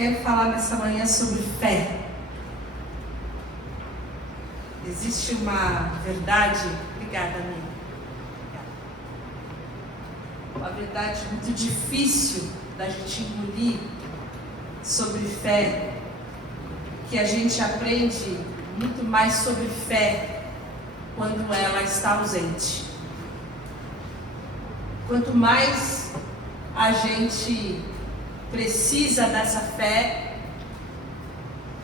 quero falar nessa manhã sobre fé. Existe uma verdade, obrigada, amiga. Uma verdade muito difícil da gente engolir sobre fé, que a gente aprende muito mais sobre fé quando ela está ausente. Quanto mais a gente precisa dessa fé,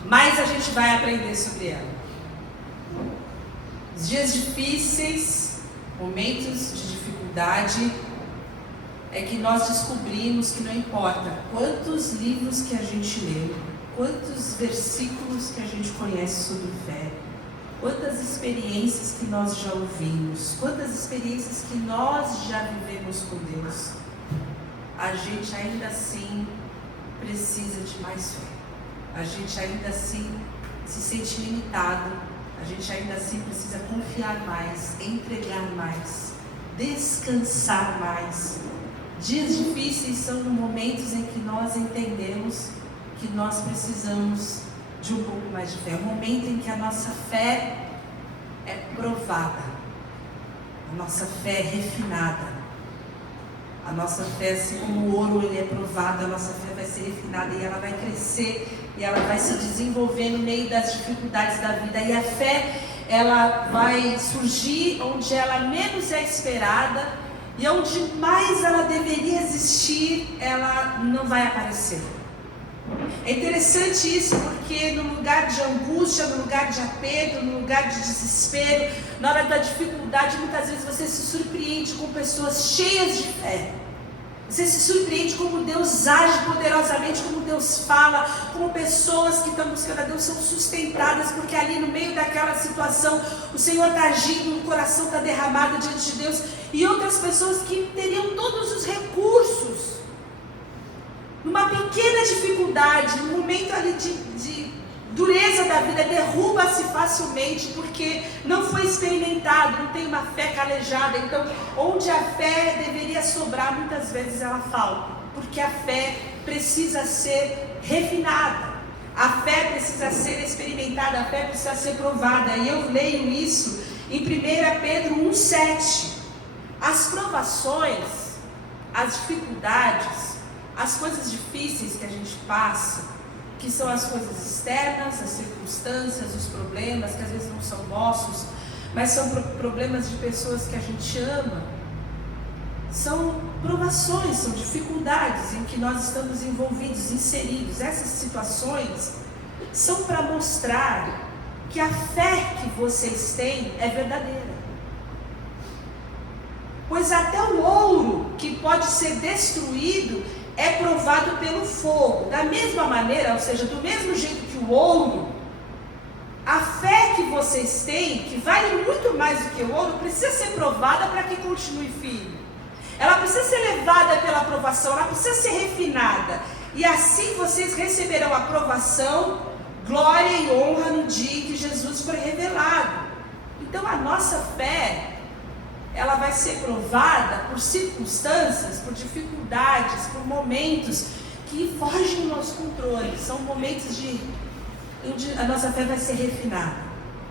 mais a gente vai aprender sobre ela. Os dias difíceis, momentos de dificuldade, é que nós descobrimos que não importa quantos livros que a gente lê, quantos versículos que a gente conhece sobre fé, quantas experiências que nós já ouvimos, quantas experiências que nós já vivemos com Deus, a gente ainda assim precisa de mais fé. A gente ainda assim se sente limitado, a gente ainda assim precisa confiar mais, entregar mais, descansar mais. Dias difíceis são momentos em que nós entendemos que nós precisamos de um pouco mais de fé. É um momento em que a nossa fé é provada, a nossa fé é refinada. A nossa fé, assim como o ouro ele é provado, a nossa fé vai ser refinada e ela vai crescer e ela vai se desenvolver no meio das dificuldades da vida. E a fé, ela vai surgir onde ela menos é esperada e onde mais ela deveria existir, ela não vai aparecer. É interessante isso porque no lugar de angústia, no lugar de apego, no lugar de desespero, na hora da dificuldade, muitas vezes você se surpreende com pessoas cheias de fé. Você se surpreende como Deus age poderosamente, como Deus fala, como pessoas que estão buscando a Deus são sustentadas, porque ali no meio daquela situação o Senhor está agindo, o coração está derramado diante de Deus, e outras pessoas que teriam todos os recursos, numa pequena dificuldade, num momento ali de dureza da vida, derruba-se facilmente, porque não foi experimentado, não tem uma fé calejada. Então, onde a fé deveria sobrar, muitas vezes ela falta, porque a fé precisa ser refinada, a fé precisa ser experimentada, a fé precisa ser provada. E eu leio isso em 1 Pedro 1,7. As provações, as dificuldades, as coisas difíceis que a gente passa, que são as coisas externas, as circunstâncias, os problemas, que às vezes não são nossos, mas são problemas de pessoas que a gente ama, são provações, são dificuldades em que nós estamos envolvidos, inseridos. Essas situações são para mostrar que a fé que vocês têm é verdadeira. Pois até o ouro que pode ser destruído é provado pelo fogo. Da mesma maneira, ou seja, do mesmo jeito que o ouro, a fé que vocês têm, que vale muito mais do que o ouro, precisa ser provada para que continue firme. Ela precisa ser levada pela provação, ela precisa ser refinada. E assim vocês receberão a provação, glória e honra no dia em que Jesus foi revelado. Então a nossa fé, ela vai ser provada por circunstâncias, por dificuldades, por momentos que fogem do nosso controle. São momentos onde a nossa fé vai ser refinada.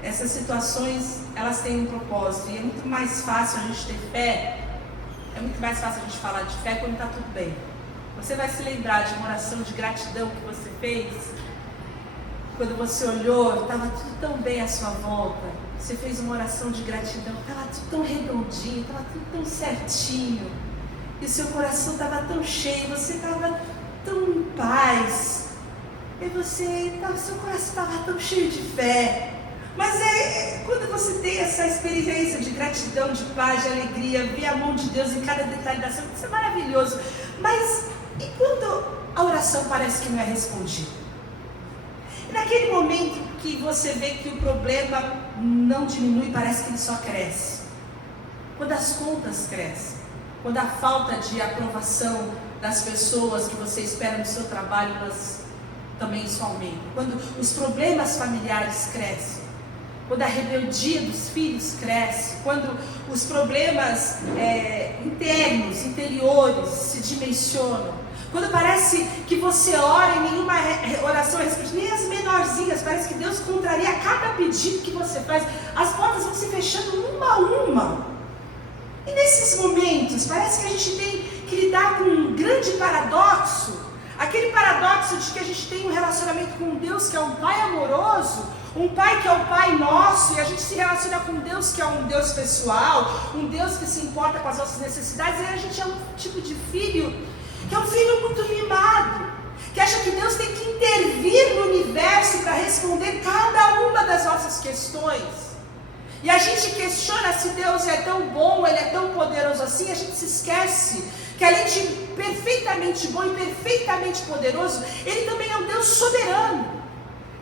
Essas situações, elas têm um propósito. E é muito mais fácil a gente ter fé, é muito mais fácil a gente falar de fé quando está tudo bem. Você vai se lembrar de uma oração de gratidão que você fez, quando você olhou, estava tudo tão bem à sua volta. Você fez uma oração de gratidão, estava tudo tão redondinho, estava tudo tão certinho, e o seu coração estava tão cheio, você estava tão em paz, e seu coração estava tão cheio de fé. Mas quando você tem essa experiência de gratidão, de paz, de alegria, ver a mão de Deus em cada detalhe da sua vida, isso é maravilhoso. Mas e quando a oração parece que não é respondida? Naquele momento que você vê que o problema não diminui, parece que ele só cresce. Quando as contas crescem, quando a falta de aprovação das pessoas que você espera no seu trabalho, elas também isso aumenta. Quando os problemas familiares crescem, quando a rebeldia dos filhos cresce, quando os problemas internos, interiores se dimensionam, Quando parece que você ora e nenhuma oração é respondida, nem as menorzinhas, parece que Deus contraria cada pedido que você faz. As portas vão se fechando uma a uma. E nesses momentos, parece que a gente tem que lidar com um grande paradoxo. Aquele paradoxo de que a gente tem um relacionamento com um Deus que é um Pai amoroso, um Pai que é o Pai nosso, e a gente se relaciona com um Deus que é um Deus pessoal, um Deus que se importa com as nossas necessidades, e a gente é um tipo de filho que é um filho muito mimado, que acha que Deus tem que intervir no universo para responder cada uma das nossas questões. E a gente questiona se Deus é tão bom, Ele é tão poderoso assim, a gente se esquece que além de perfeitamente bom e perfeitamente poderoso, Ele também é um Deus soberano,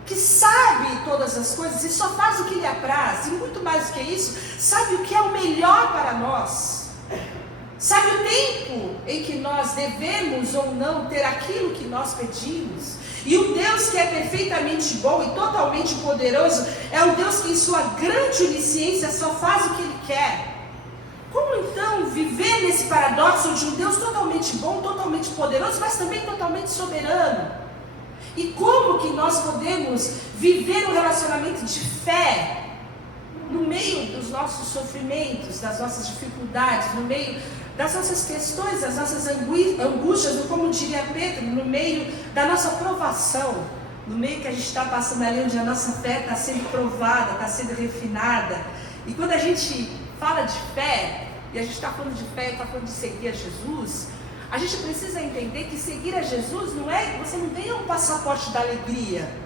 que sabe todas as coisas e só faz o que lhe apraz, e muito mais do que isso, sabe o que é o melhor para nós. Sabe o tempo em que nós devemos ou não ter aquilo que nós pedimos? E o Deus que é perfeitamente bom e totalmente poderoso é o Deus que em sua grande onisciência só faz o que Ele quer. Como então viver nesse paradoxo de um Deus totalmente bom, totalmente poderoso, mas também totalmente soberano? E como que nós podemos viver um relacionamento de fé no meio dos nossos sofrimentos, das nossas dificuldades, no meio das nossas questões, das nossas angústias, como diria Pedro, no meio da nossa provação, no meio que a gente está passando ali onde a nossa fé está sendo provada, está sendo refinada. E quando a gente fala de fé, e a gente está falando de fé, está falando de seguir a Jesus, a gente precisa entender que seguir a Jesus não é, você não ganha um passaporte da alegria.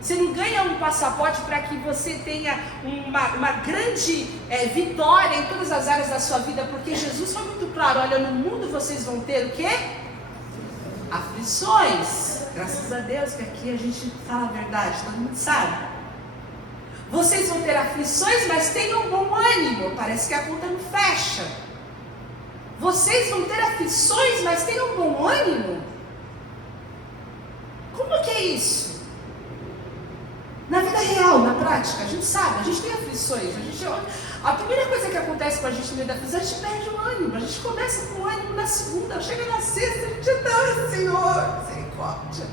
Você não ganha um passaporte para que você tenha uma grande vitória em todas as áreas da sua vida, porque Jesus foi muito claro, olha, no mundo vocês vão ter o quê? Aflições. Graças a Deus que aqui a gente fala a verdade, todo mundo sabe. Vocês vão ter aflições, mas tenham bom ânimo, parece que a conta não fecha. Vocês vão ter aflições, mas tenham bom ânimo. Como que é isso? Na vida real, na prática, a gente sabe, a gente tem aflições, a primeira coisa que acontece com a gente no meio da aflição, a gente perde o ânimo, a gente começa com o ânimo na segunda, chega na sexta, a gente está, Senhor, misericórdia.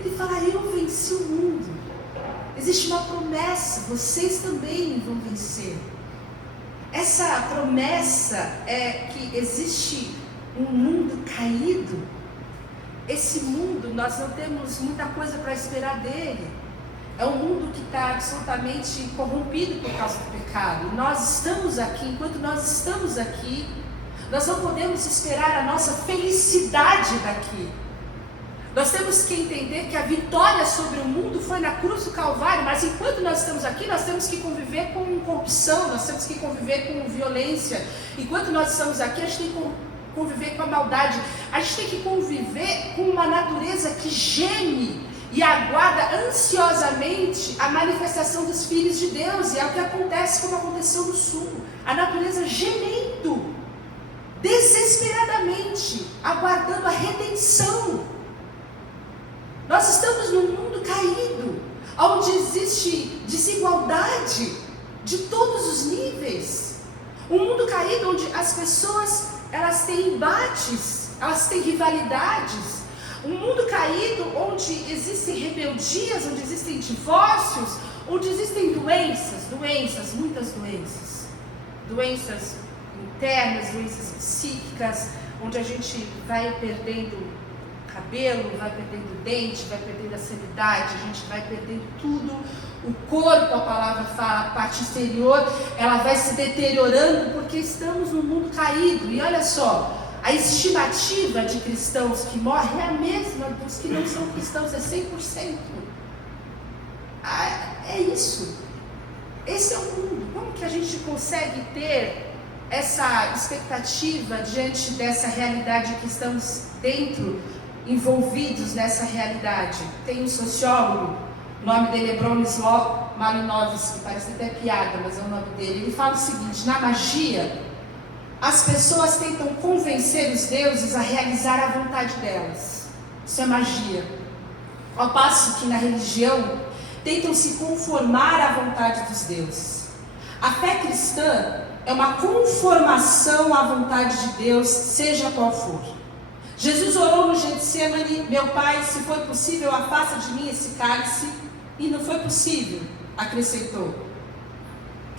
Ele fala, eu venci o mundo, existe uma promessa, vocês também vão vencer. Essa promessa é que existe um mundo caído, esse mundo nós não temos muita coisa para esperar dele. É um mundo que está absolutamente corrompido por causa do pecado. Nós estamos aqui, enquanto nós estamos aqui, nós não podemos esperar a nossa felicidade daqui. Nós temos que entender que a vitória sobre o mundo foi na cruz do Calvário, mas enquanto nós estamos aqui, nós temos que conviver com corrupção, nós temos que conviver com violência. Enquanto nós estamos aqui, a gente tem que conviver com a maldade. A gente tem que conviver com uma natureza que geme e aguarda ansiosamente a manifestação dos filhos de Deus, e é o que acontece, como aconteceu no sul, a natureza gemendo, desesperadamente, aguardando a redenção. Nós estamos num mundo caído, onde existe desigualdade de todos os níveis, um mundo caído onde as pessoas, elas têm embates, elas têm rivalidades, um mundo caído onde existem rebeldias, onde existem divórcios, onde existem doenças, muitas doenças internas, doenças psíquicas, onde a gente vai perdendo cabelo, vai perdendo dente, vai perdendo a sanidade, a gente vai perdendo tudo, o corpo, a palavra fala, a parte exterior, ela vai se deteriorando porque estamos num mundo caído. E olha só, a estimativa de cristãos que morrem é a mesma dos que não são cristãos, é 100%. É isso. Esse é o mundo. Como que a gente consegue ter essa expectativa diante dessa realidade que estamos dentro, envolvidos nessa realidade? Tem um sociólogo, o nome dele é Bronislaw Malinowski, parece até piada, mas é o nome dele. Ele fala o seguinte: na magia, as pessoas tentam convencer os deuses a realizar a vontade delas. Isso é magia. Ao passo que na religião tentam se conformar à vontade dos deuses. A fé cristã é uma conformação à vontade de Deus, seja qual for. Jesus orou no Getsemane: meu Pai, se for possível, afasta de mim esse cálice. E não foi possível, acrescentou.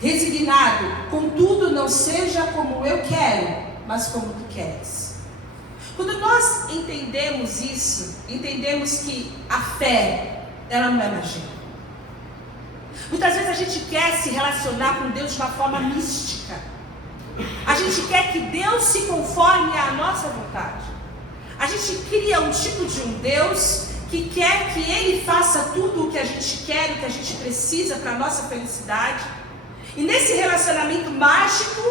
Resignado: contudo, não seja como eu quero, mas como tu queres. Quando nós entendemos isso, entendemos que a fé, ela não é magia. Muitas vezes a gente quer se relacionar com Deus de uma forma mística. A gente quer que Deus se conforme à nossa vontade. A gente cria um tipo de um Deus que quer que Ele faça tudo o que a gente quer, o que a gente precisa para a nossa felicidade. E nesse relacionamento mágico,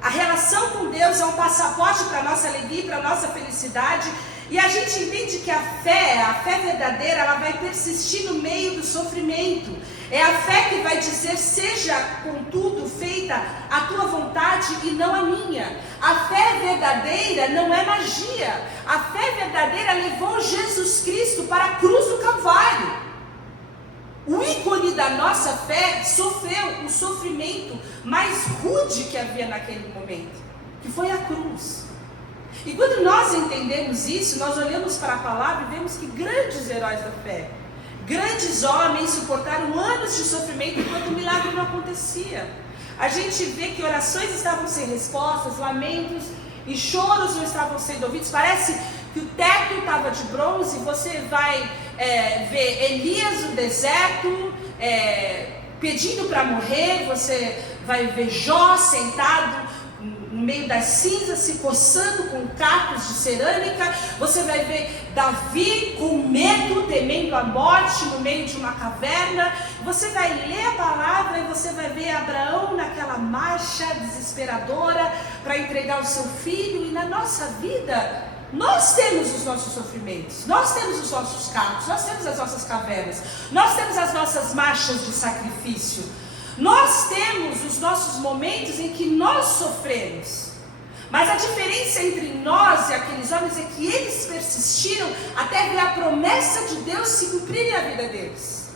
a relação com Deus é um passaporte para a nossa alegria e para a nossa felicidade. E a gente entende que a fé verdadeira, ela vai persistir no meio do sofrimento. É a fé que vai dizer: seja contudo feita a tua vontade e não a minha. A fé verdadeira não é magia. A fé verdadeira levou Jesus Cristo para a cruz do Calvário. O ícone da nossa fé sofreu o sofrimento mais rude que havia naquele momento, que foi a cruz. E quando nós entendemos isso, nós olhamos para a palavra e vemos que grandes heróis da fé, grandes homens suportaram anos de sofrimento enquanto o milagre não acontecia. A gente vê que orações estavam sem respostas, lamentos e choros não estavam sendo ouvidos. Parece que o teto estava de bronze. Você vai ver Elias no deserto, pedindo para morrer. Você vai ver Jó sentado no meio das cinzas, se coçando com cacos de cerâmica. Você vai ver Davi com medo, temendo a morte no meio de uma caverna. Você vai ler a palavra e você vai ver Abraão naquela marcha desesperadora para entregar o seu filho. E na nossa vida, nós temos os nossos sofrimentos, nós temos os nossos cacos, nós temos as nossas cavernas, nós temos as nossas marchas de sacrifício. Nós temos os nossos momentos em que nós sofremos. Mas a diferença entre nós e aqueles homens é que eles persistiram até ver a promessa de Deus se cumprir na vida deles.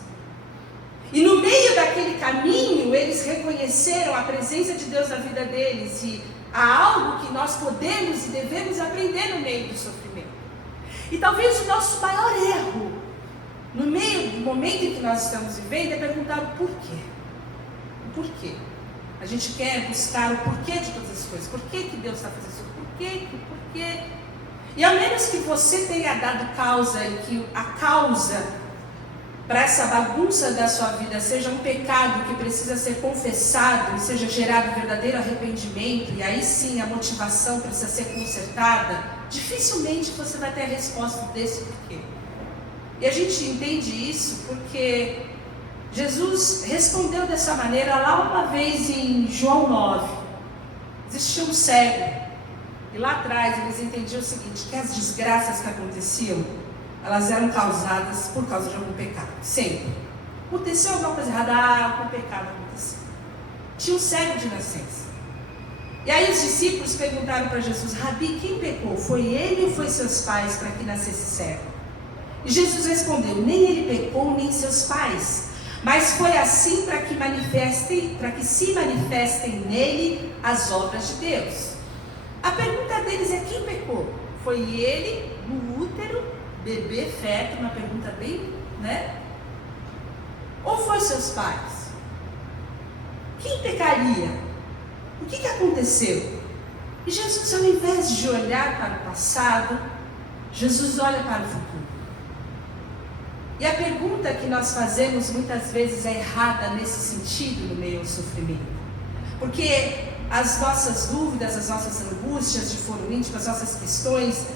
E no meio daquele caminho, eles reconheceram a presença de Deus na vida deles. E há algo que nós podemos e devemos aprender no meio do sofrimento. E talvez o nosso maior erro, no meio do momento em que nós estamos vivendo, é perguntar o porquê. Por quê? A gente quer buscar o porquê de todas as coisas. Por que Deus está fazendo isso? Por quê? E ao menos que você tenha dado causa e que a causa para essa bagunça da sua vida seja um pecado que precisa ser confessado e seja gerado verdadeiro arrependimento, e aí sim a motivação precisa ser consertada, dificilmente você vai ter a resposta desse porquê. E a gente entende isso porque Jesus respondeu dessa maneira lá uma vez em João 9. Existia um cego, e lá atrás eles entendiam o seguinte: que as desgraças que aconteciam, elas eram causadas por causa de algum pecado, sempre. Aconteceu alguma coisa errada, algum pecado aconteceu. Tinha um cego de nascença. E aí os discípulos perguntaram para Jesus: Rabi, quem pecou? Foi ele ou foi seus pais para que nascesse cego? E Jesus respondeu: nem ele pecou, nem seus pais, mas foi assim para que se manifestem nele as obras de Deus. A pergunta deles é: quem pecou? Foi ele no útero, bebê, feto, uma pergunta bem, né? Ou foi seus pais? Quem pecaria? O que aconteceu? E Jesus, ao invés de olhar para o passado, Jesus olha para o futuro. E a pergunta que nós fazemos muitas vezes é errada nesse sentido no meio ao sofrimento. Porque as nossas dúvidas, as nossas angústias de foro íntimo, as nossas questões,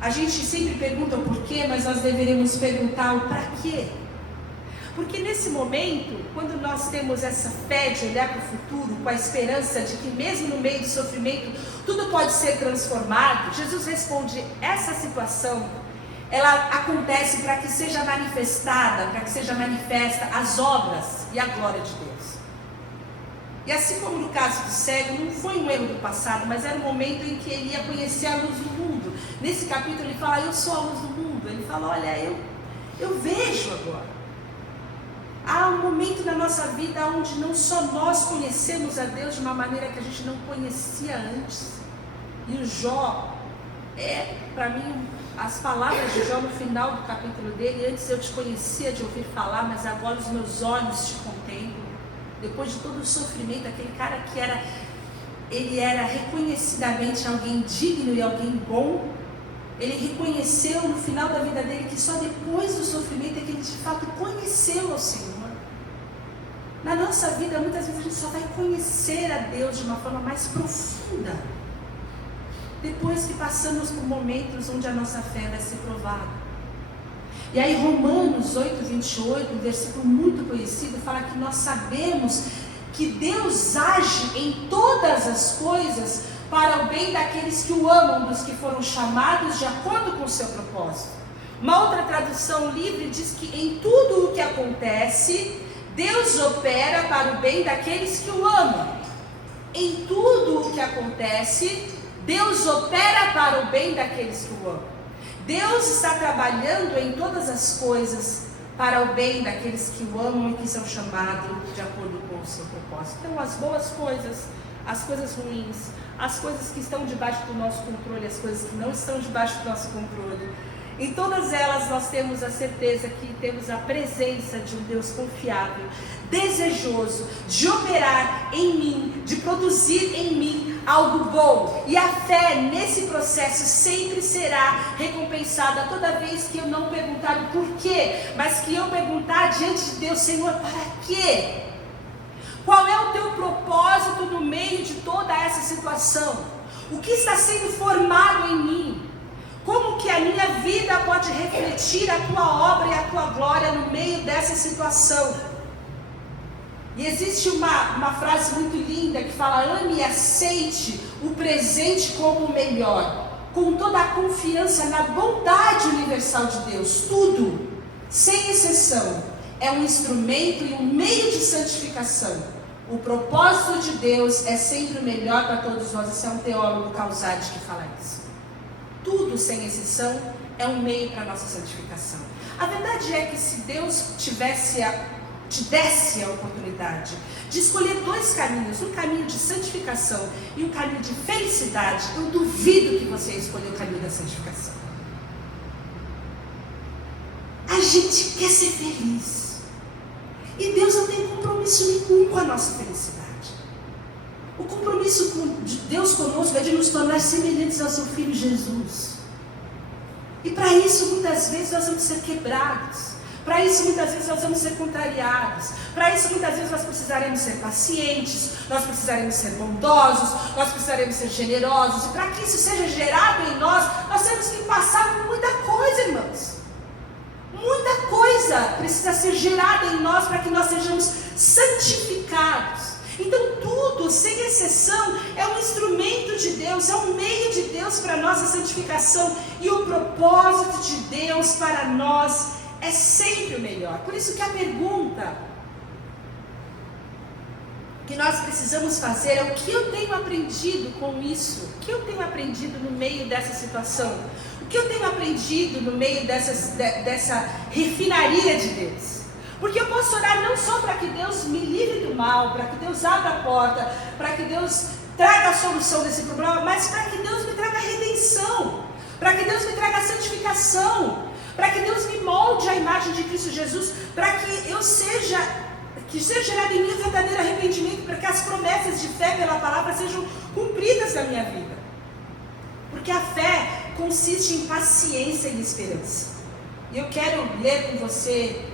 a gente sempre pergunta o porquê, mas nós deveríamos perguntar o para quê. Porque nesse momento, quando nós temos essa fé de olhar para o futuro, com a esperança de que mesmo no meio do sofrimento, tudo pode ser transformado, Jesus responde: essa situação, ela acontece para que seja manifestada, para que seja manifesta as obras e a glória de Deus. E assim como no caso do cego, não foi um erro do passado, mas era um momento em que ele ia conhecer a luz do mundo. Nesse capítulo ele fala: eu sou a luz do mundo. Ele fala: olha, eu vejo agora. Há um momento na nossa vida onde não só nós conhecemos a Deus de uma maneira que a gente não conhecia antes. E o Jó, para mim, as palavras de Jó no final do capítulo dele: antes eu te conhecia de ouvir falar, mas agora os meus olhos te contemplam. Depois de todo o sofrimento, aquele cara que ele era reconhecidamente alguém digno e alguém bom, ele reconheceu no final da vida dele que só depois do sofrimento é que ele de fato conheceu ao Senhor. Na nossa vida, muitas vezes a gente só vai conhecer a Deus de uma forma mais profunda depois que passamos por momentos onde a nossa fé vai ser provada. E aí Romanos 8:28, um versículo muito conhecido, fala que nós sabemos que Deus age em todas as coisas para o bem daqueles que o amam, dos que foram chamados de acordo com o seu propósito. Uma outra tradução livre diz que em tudo o que acontece, Deus opera para o bem daqueles que o amam. Em tudo o que acontece, Deus opera para o bem daqueles que o amam. Deus está trabalhando em todas as coisas para o bem daqueles que o amam e que são chamados de acordo com o seu propósito. Então, as boas coisas, as coisas ruins, as coisas que estão debaixo do nosso controle, as coisas que não estão debaixo do nosso controle, em todas elas nós temos a certeza que temos a presença de um Deus confiável, desejoso de operar em mim, de produzir em mim algo bom. E a fé nesse processo sempre será recompensada toda vez que eu não perguntar o porquê, mas que eu perguntar diante de Deus: Senhor, para quê? Qual é o teu propósito no meio de toda essa situação? O que está sendo formado em mim? Como que a minha vida pode refletir a tua obra e a tua glória no meio dessa situação? E existe uma frase muito linda que fala: ame e aceite o presente como o melhor, com toda a confiança na bondade universal de Deus. Tudo, sem exceção, é um instrumento e um meio de santificação. O propósito de Deus é sempre o melhor para todos nós. Esse é um teólogo, Calzade, que fala isso. Tudo, sem exceção, é um meio para a nossa santificação. A verdade é que se Deus te desse a oportunidade de escolher dois caminhos, um caminho de santificação e um caminho de felicidade, eu duvido que você escolha o caminho da santificação. A gente quer ser feliz. E Deus não tem compromisso nenhum com a nossa felicidade. O compromisso de Deus conosco é de nos tornar semelhantes ao seu Filho Jesus. E para isso, muitas vezes, nós vamos ser quebrados. Para isso, muitas vezes, nós vamos ser contrariados. Para isso, muitas vezes, nós precisaremos ser pacientes, nós precisaremos ser bondosos, nós precisaremos ser generosos. E para que isso seja gerado em nós temos que passar por muita coisa, irmãos. Muita coisa precisa ser gerada em nós para que nós sejamos santificados. Então tudo, sem exceção, é um instrumento de Deus, é um meio de Deus para a nossa santificação. E o propósito de Deus para nós é sempre o melhor. Por isso que a pergunta que nós precisamos fazer é: o que eu tenho aprendido com isso? O que eu tenho aprendido no meio dessa situação? O que eu tenho aprendido no meio dessa refinaria de Deus? Porque eu posso orar não só para que Deus me livre do mal, para que Deus abra a porta, para que Deus traga a solução desse problema, mas para que Deus me traga a redenção, para que Deus me traga a santificação, para que Deus me molde a imagem de Cristo Jesus, para que seja gerado em mim um verdadeiro arrependimento, para que as promessas de fé pela palavra sejam cumpridas na minha vida. Porque a fé consiste em paciência e esperança. E eu quero ler com você,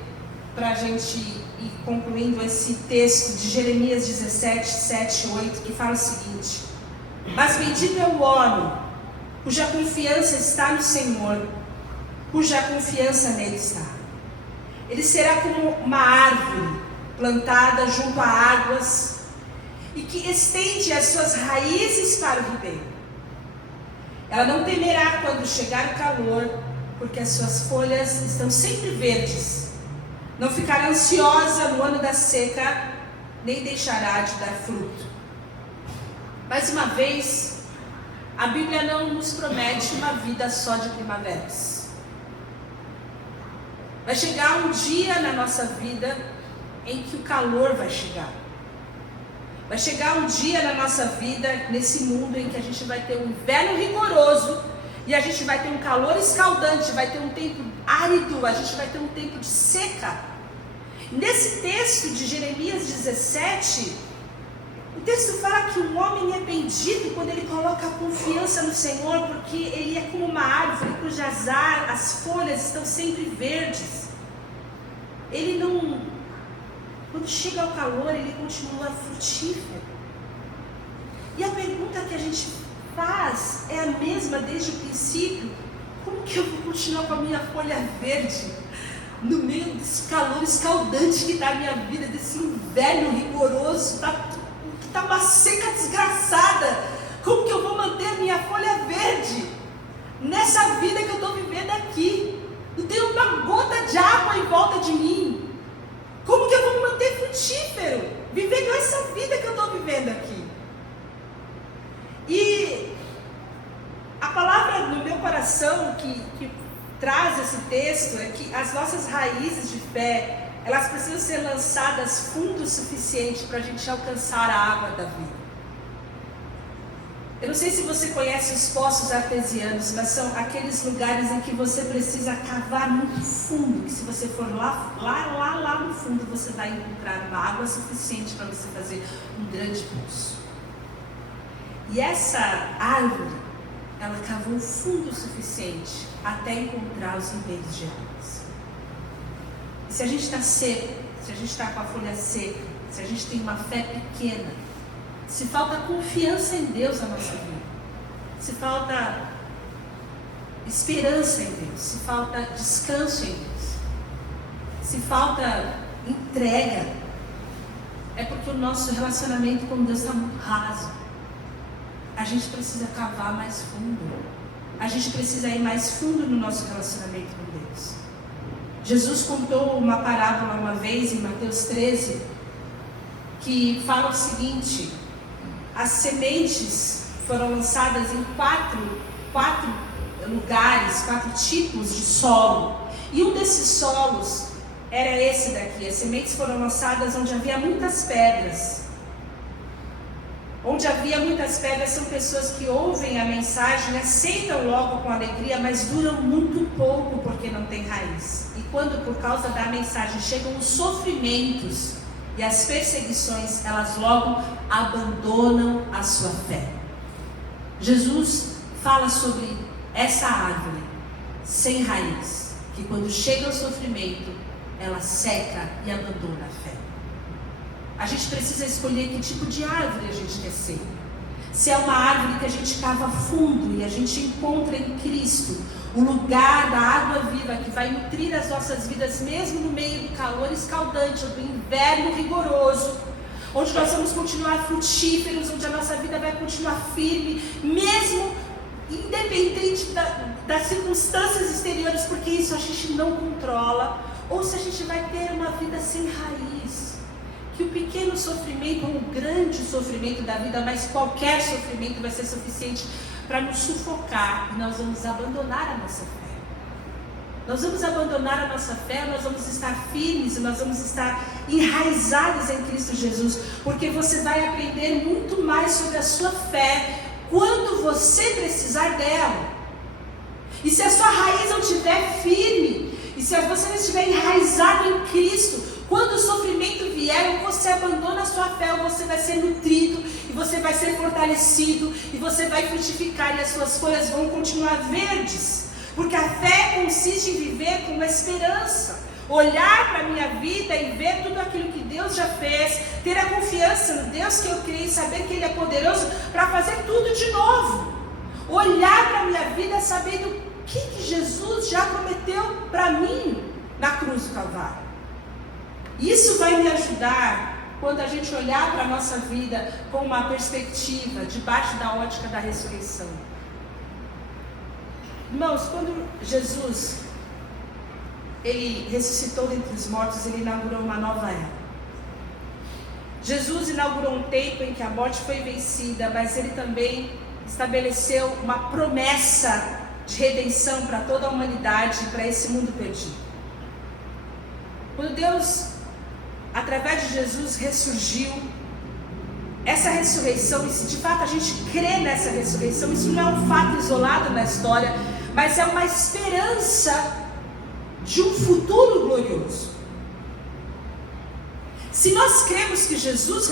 para a gente ir concluindo esse texto de Jeremias 17, 7 e 8, que fala o seguinte: mas bendito é o homem cuja confiança está no Senhor, cuja confiança nele está. Ele será como uma árvore plantada junto a águas e que estende as suas raízes para o ribeiro. Ela não temerá quando chegar o calor, porque as suas folhas estão sempre verdes. Não ficará ansiosa no ano da seca, nem deixará de dar fruto. Mais uma vez, a Bíblia não nos promete uma vida só de primaveras. Vai chegar um dia na nossa vida em que o calor vai chegar. Vai chegar um dia na nossa vida, nesse mundo, em que a gente vai ter um inverno rigoroso E a gente vai ter um calor escaldante, vai ter um tempo árido, a gente vai ter um tempo de seca. Nesse texto de Jeremias 17, o texto fala que o homem é bendito quando ele coloca a confiança no Senhor, porque ele é como uma árvore cujas as folhas estão sempre verdes. Ele não, quando chega ao calor, ele continua frutífero. E a pergunta que a gente faz é a mesma desde o princípio: como que eu vou continuar com a minha folha verde no meio desse calor escaldante que está a minha vida, desse inverno rigoroso, que está uma seca desgraçada? Como que eu vou manter minha folha verde nessa vida que eu estou vivendo aqui? Não tem uma gota de água em volta de mim. Como que eu vou me manter frutífero vivendo essa vida que eu estou vivendo aqui? E a palavra no meu coração que traz esse texto é que as nossas raízes de fé, elas precisam ser lançadas fundo o suficiente para a gente alcançar a água da vida. Eu não sei se você conhece os poços artesianos, mas são aqueles lugares em que você precisa cavar muito fundo, que se você for lá no fundo, você vai encontrar uma água suficiente para você fazer um grande poço. E essa árvore, ela cavou fundo o suficiente até encontrar os ribeiros de águas. E se a gente está seco, se a gente está com a folha seca, se a gente tem uma fé pequena, se falta confiança em Deus na nossa vida, se falta esperança em Deus, se falta descanso em Deus, se falta entrega, é porque o nosso relacionamento com Deus está muito raso. A gente precisa cavar mais fundo. A gente precisa ir mais fundo no nosso relacionamento com Deus. Jesus contou uma parábola uma vez em Mateus 13, que fala o seguinte: as sementes foram lançadas em quatro lugares, 4 tipos de solo. E um desses solos era esse daqui. As sementes foram lançadas onde havia muitas pedras. Onde havia muitas pedras são pessoas que ouvem a mensagem, aceitam logo com alegria, mas duram muito pouco porque não tem raiz. E quando por causa da mensagem chegam os sofrimentos e as perseguições, elas logo abandonam a sua fé. Jesus fala sobre essa árvore sem raiz, que quando chega o sofrimento, ela seca e abandona a fé. A gente precisa escolher que tipo de árvore a gente quer ser. Se é uma árvore que a gente cava fundo e a gente encontra em Cristo o lugar da água viva que vai nutrir as nossas vidas mesmo no meio do calor escaldante, do inverno rigoroso, onde nós vamos continuar frutíferos, onde a nossa vida vai continuar firme, mesmo independente das circunstâncias exteriores, porque isso a gente não controla, ou se a gente vai ter uma vida sem raiz. Que o pequeno sofrimento ou o grande sofrimento da vida, mas qualquer sofrimento vai ser suficiente para nos sufocar e nós vamos abandonar a nossa fé. Nós vamos abandonar a nossa fé, nós vamos estar firmes e nós vamos estar enraizados em Cristo Jesus, porque você vai aprender muito mais sobre a sua fé quando você precisar dela. E se a sua raiz não estiver firme, e se você não estiver enraizado em Cristo, quando o sofrimento vier, ou você abandona a sua fé, ou você vai ser nutrido, e você vai ser fortalecido, e você vai frutificar, e as suas folhas vão continuar verdes. Porque a fé consiste em viver com uma esperança, olhar para a minha vida e ver tudo aquilo que Deus já fez, ter a confiança no Deus que eu criei, saber que Ele é poderoso para fazer tudo de novo. Olhar para a minha vida sabendo o que Jesus já prometeu para mim na cruz do Calvário. Isso vai me ajudar quando a gente olhar para a nossa vida com uma perspectiva, debaixo da ótica da ressurreição. Irmãos, quando Jesus ele ressuscitou dentre os mortos, ele inaugurou uma nova era. Jesus inaugurou um tempo em que a morte foi vencida, mas ele também estabeleceu uma promessa de redenção para toda a humanidade, para esse mundo perdido. Quando Deus, através de Jesus, ressurgiu, essa ressurreição, e se de fato a gente crê nessa ressurreição, isso não é um fato isolado na história, mas é uma esperança de um futuro glorioso. Se nós cremos que Jesus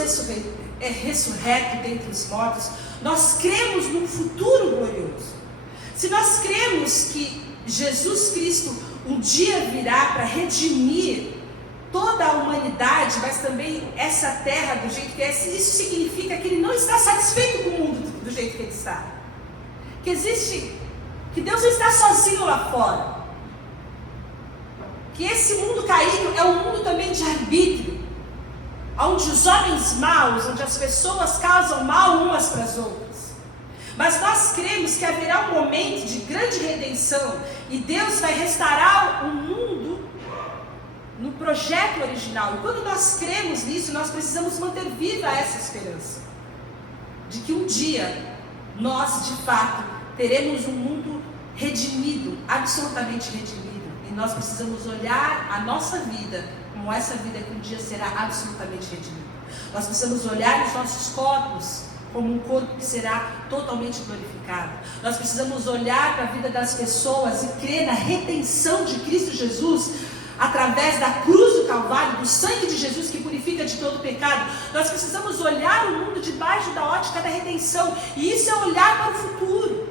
é ressurreto dentre os mortos, nós cremos num futuro glorioso. Se nós cremos que Jesus Cristo um dia virá para redimir toda a humanidade, mas também essa terra do jeito que é, isso significa que Ele não está satisfeito com o mundo do jeito que Ele está. Que Deus não está sozinho lá fora. Que esse mundo caído é um mundo também de arbítrio, onde os homens maus, onde as pessoas causam mal umas para as outras. Mas nós cremos que haverá um momento de grande redenção e Deus vai restaurar o mundo no projeto original. E quando nós cremos nisso, nós precisamos manter viva essa esperança de que um dia nós, de fato, teremos um mundo redimido, absolutamente redimido. E nós precisamos olhar a nossa vida como essa vida que um dia será absolutamente redimida. Nós precisamos olhar os nossos corpos como um corpo que será totalmente glorificado. Nós precisamos olhar para a vida das pessoas e crer na redenção de Cristo Jesus através da cruz do Calvário, do sangue de Jesus que purifica de todo pecado. Nós precisamos olhar o mundo debaixo da ótica da redenção, e isso é olhar para o futuro.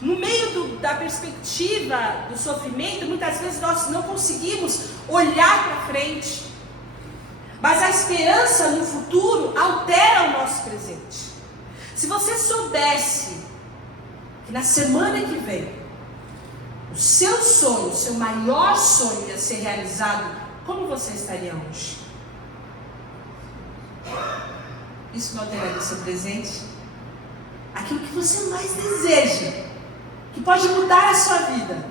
No meio da perspectiva do sofrimento, muitas vezes nós não conseguimos olhar para frente, mas a esperança no futuro altera o nosso presente. Se você soubesse que na semana que vem o seu sonho, o seu maior sonho ia ser realizado, como você estaria hoje? Isso não alteraria o seu presente? Aquilo que você mais deseja, que pode mudar a sua vida,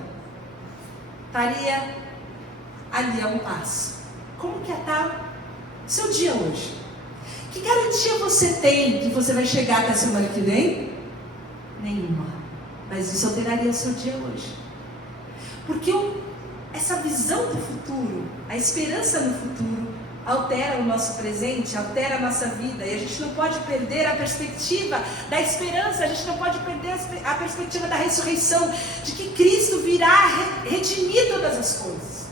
estaria ali a um passo. Como que está o seu dia hoje? Que garantia você tem que você vai chegar até a semana que vem? Nenhuma. Mas isso alteraria o seu dia hoje. Porque essa visão do futuro, a esperança no futuro, altera o nosso presente, altera a nossa vida. E a gente não pode perder a perspectiva da esperança, a gente não pode perder a perspectiva da ressurreição, de que Cristo virá redimir todas as coisas.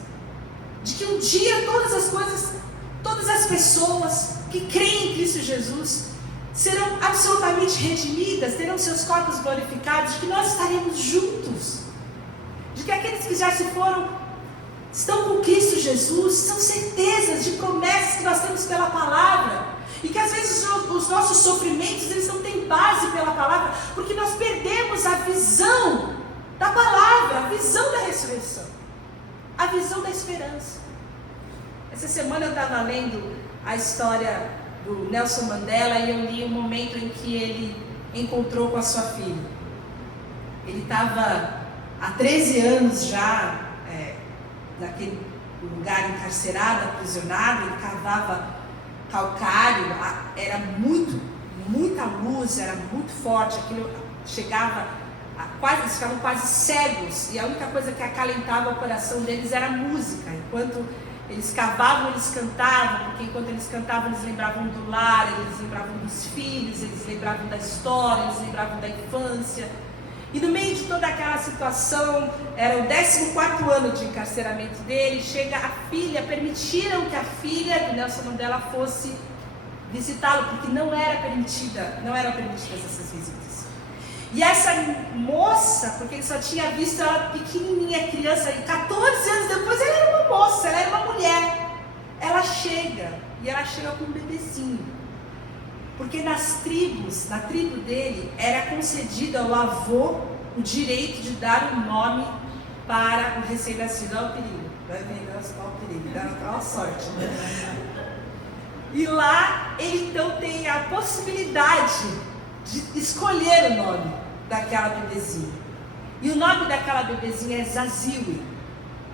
De que um dia todas as coisas, todas as pessoas que creem em Cristo Jesus serão absolutamente redimidas, terão seus corpos glorificados, de que nós estaremos juntos. De que aqueles que já se foram estão com Cristo Jesus, são certezas de promessas que nós temos pela palavra, e que às vezes os nossos sofrimentos eles não têm base pela palavra, porque nós perdemos a visão da palavra, a visão da ressurreição, a visão da esperança. Essa semana eu estava lendo a história do Nelson Mandela e eu li o momento em que ele encontrou com a sua filha. Ele estava há 13 anos já naquele lugar encarcerado, aprisionado. Ele cavava calcário, era muita luz, era muito forte, aquilo chegava eles ficavam quase cegos, e a única coisa que acalentava o coração deles era a música. Enquanto eles cavavam, eles cantavam, porque enquanto eles cantavam, eles lembravam do lar, eles lembravam dos filhos, eles lembravam da história, eles lembravam da infância. E no meio de toda aquela situação, era o 14º ano de encarceramento dele, chega a filha, permitiram que a filha do Nelson Mandela fosse visitá-lo, porque não eram permitidas essas visitas. E essa moça, porque ele só tinha visto ela pequenininha, criança, e 14 anos depois ela era uma moça, ela era uma mulher. Ela chega, e ela chega com um bebezinho. Porque na tribo dele, era concedido ao avô o direito de dar um nome para o recém-nascido. Olha o perigo, vai vendo, olha o perigo, dá uma sorte, né? E lá ele então tem a possibilidade de escolher o nome daquela bebezinha. E o nome daquela bebezinha é Zaziwe,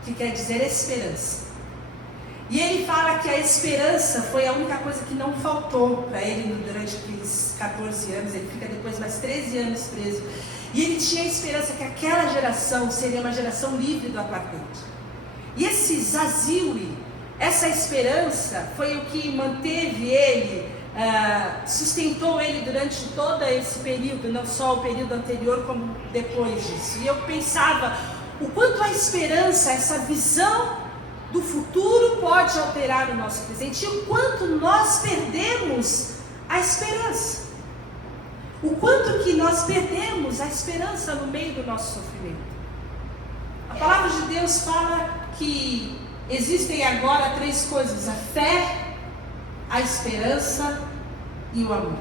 que quer dizer esperança. E ele fala que a esperança foi a única coisa que não faltou para ele durante aqueles 14 anos. Ele fica depois mais 13 anos preso. E ele tinha a esperança que aquela geração seria uma geração livre do apartheid. E esse Zaziwe, essa esperança, foi o que manteve ele sustentou ele durante todo esse período, não só o período anterior como depois disso. E eu pensava o quanto a esperança, essa visão do futuro pode alterar o nosso presente, e o quanto nós perdemos a esperança. O quanto que nós perdemos a esperança no meio do nosso sofrimento. A palavra de Deus fala que existem agora 3 coisas: a fé, a esperança e o amor.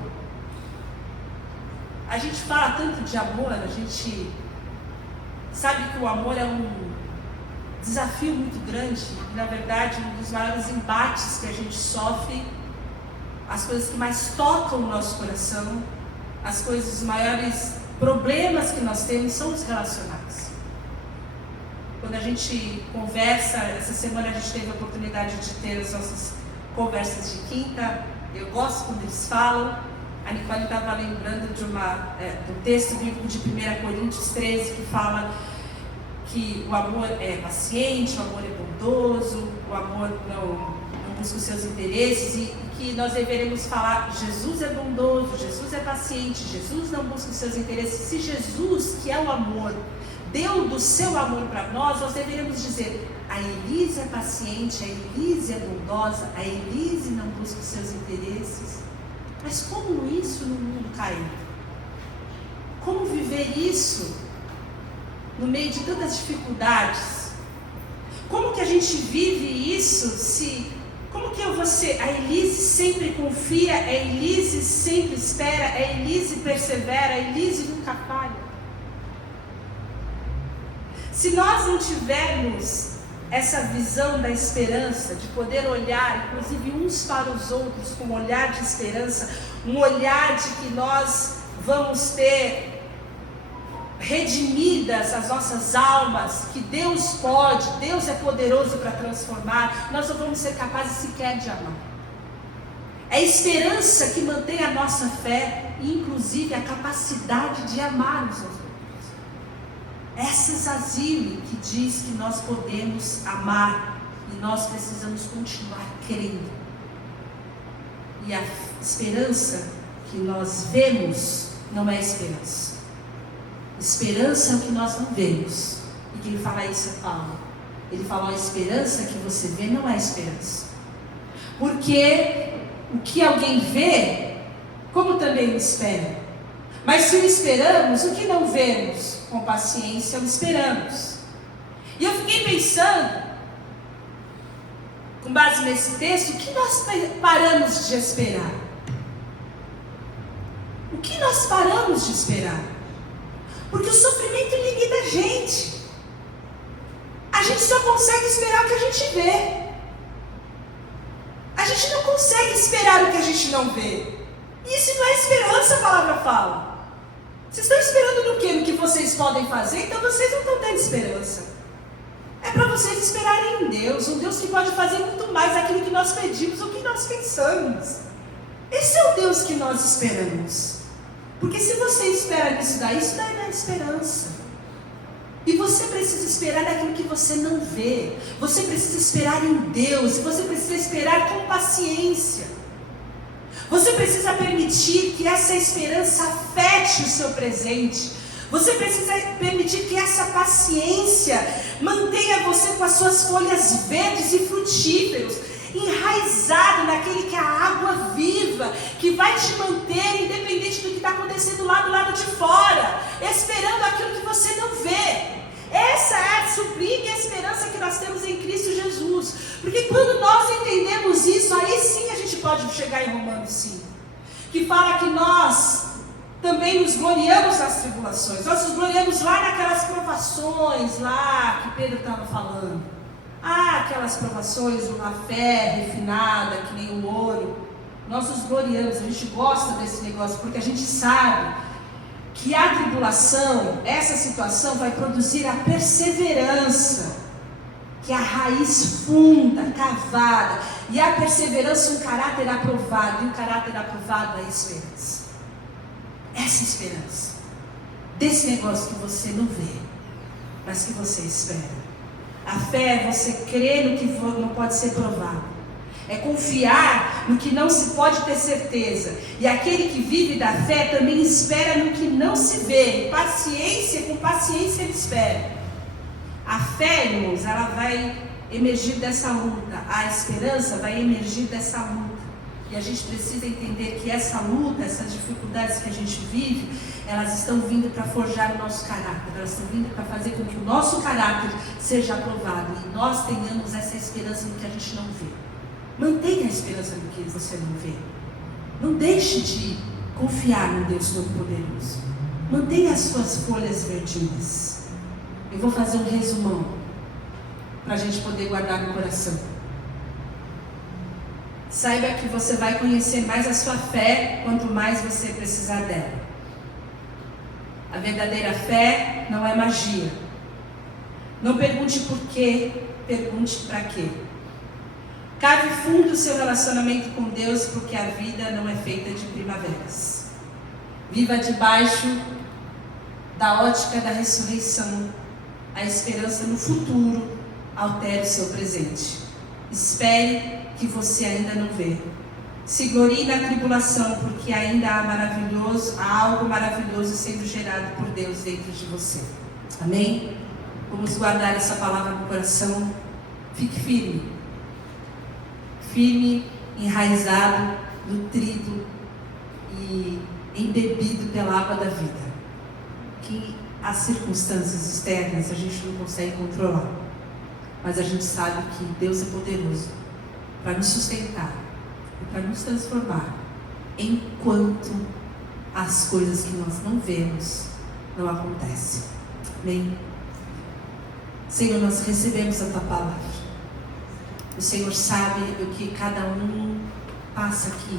A gente fala tanto de amor, a gente sabe que o amor é um desafio muito grande, e na verdade um dos maiores embates que a gente sofre, as coisas que mais tocam o nosso coração, as coisas, os maiores problemas que nós temos são os relacionados. Quando a gente conversa, essa semana a gente teve a oportunidade de ter as nossas conversas de quinta. Eu gosto quando eles falam. A Nicole estava lembrando do texto bíblico de 1 Coríntios 13, que fala que o amor é paciente, o amor é bondoso, o amor não busca os seus interesses, e que nós deveremos falar: Jesus é bondoso, Jesus é paciente, Jesus não busca os seus interesses. Se Jesus, que é o amor, deu do seu amor para nós, nós deveríamos dizer: a Elise é paciente, a Elise é bondosa, a Elise não busca os seus interesses. Mas como isso no mundo caído? Como viver isso no meio de tantas dificuldades? Como que a gente vive isso como que eu vou ser? A Elise sempre confia, a Elise sempre espera, a Elise persevera, a Elise nunca falha. Se nós não tivermos essa visão da esperança, de poder olhar, inclusive uns para os outros, com um olhar de esperança, um olhar de que nós vamos ter redimidas as nossas almas, que Deus pode, Deus é poderoso para transformar, nós não vamos ser capazes sequer de amar. É a esperança que mantém a nossa fé, e inclusive a capacidade de amar os outros. Essa Zazile que diz que nós podemos amar, e nós precisamos continuar crendo. E a esperança que nós vemos não é esperança. Esperança é o que nós não vemos. E quem fala isso é Paulo. Ele fala: a esperança que você vê não é esperança. Porque o que alguém vê, como também espera. Mas se o esperamos, o que não vemos, com paciência o esperamos. E eu fiquei pensando, com base nesse texto, o que nós paramos de esperar? O que nós paramos de esperar? Porque o sofrimento limita a gente. A gente só consegue esperar o que a gente vê. A gente não consegue esperar o que a gente não vê. E isso não é esperança, a palavra fala. Vocês estão esperando no quê? No que vocês podem fazer? Então vocês não estão tendo esperança. É para vocês esperarem em Deus, um Deus que pode fazer muito mais daquilo que nós pedimos ou que nós pensamos. Esse é o Deus que nós esperamos. Porque se você espera nisso daí, isso daí não é esperança. E você precisa esperar naquilo que você não vê. Você precisa esperar em Deus. E você precisa esperar com paciência. Você precisa permitir que essa esperança afete o seu presente. Você precisa permitir que essa paciência mantenha você com as suas folhas verdes e frutíferas, enraizado naquele que é a água viva, que vai te manter independente do que está acontecendo lá do lado de fora, esperando aquilo que você não vê. Essa é a sublime esperança que nós temos em Cristo Jesus. Porque quando nós entendemos isso, aí sim a gente pode chegar em Romanos 5, que fala que nós também nos gloriamos nas tribulações. Nós nos gloriamos lá naquelas provações lá que Pedro estava falando. Aquelas provações, uma fé refinada, que nem o ouro. Nós nos gloriamos, a gente gosta desse negócio, porque a gente sabe que a tribulação, essa situação vai produzir a perseverança, que é a raiz funda, cavada, e a perseverança um caráter aprovado, e o caráter aprovado é a esperança. Essa esperança, desse negócio que você não vê, mas que você espera. A fé é você crer no que não pode ser provado. É confiar no que não se pode ter certeza. E aquele que vive da fé também espera no que não se vê. Com paciência ele espera. A fé, irmãos, ela vai emergir dessa luta. A esperança vai emergir dessa luta. E a gente precisa entender que essa luta, essas dificuldades que a gente vive, elas estão vindo para forjar o nosso caráter. Elas estão vindo para fazer com que o nosso caráter seja aprovado. E nós tenhamos essa esperança no que a gente não vê. Mantenha a esperança no que você não vê. Não deixe de confiar no Deus Todo-Poderoso. Mantenha as suas folhas verdinhas. Eu vou fazer um resumão para a gente poder guardar no coração. Saiba que você vai conhecer mais a sua fé quanto mais você precisar dela. A verdadeira fé não é magia. Não pergunte por quê, pergunte para quê. Cave fundo o seu relacionamento com Deus, porque a vida não é feita de primaveras. Viva debaixo da ótica da ressurreição. A esperança no futuro altere o seu presente. Espere que você ainda não vê. Se glorie na tribulação, porque ainda há algo maravilhoso sendo gerado por Deus dentro de você. Amém? Vamos guardar essa palavra no coração. Fique firme. Firme, enraizado, nutrido e embebido pela água da vida. Que as circunstâncias externas a gente não consegue controlar. Mas a gente sabe que Deus é poderoso para nos sustentar e para nos transformar, enquanto as coisas que nós não vemos não acontecem. Amém? Senhor, nós recebemos a Tua palavra. O Senhor sabe o que cada um passa aqui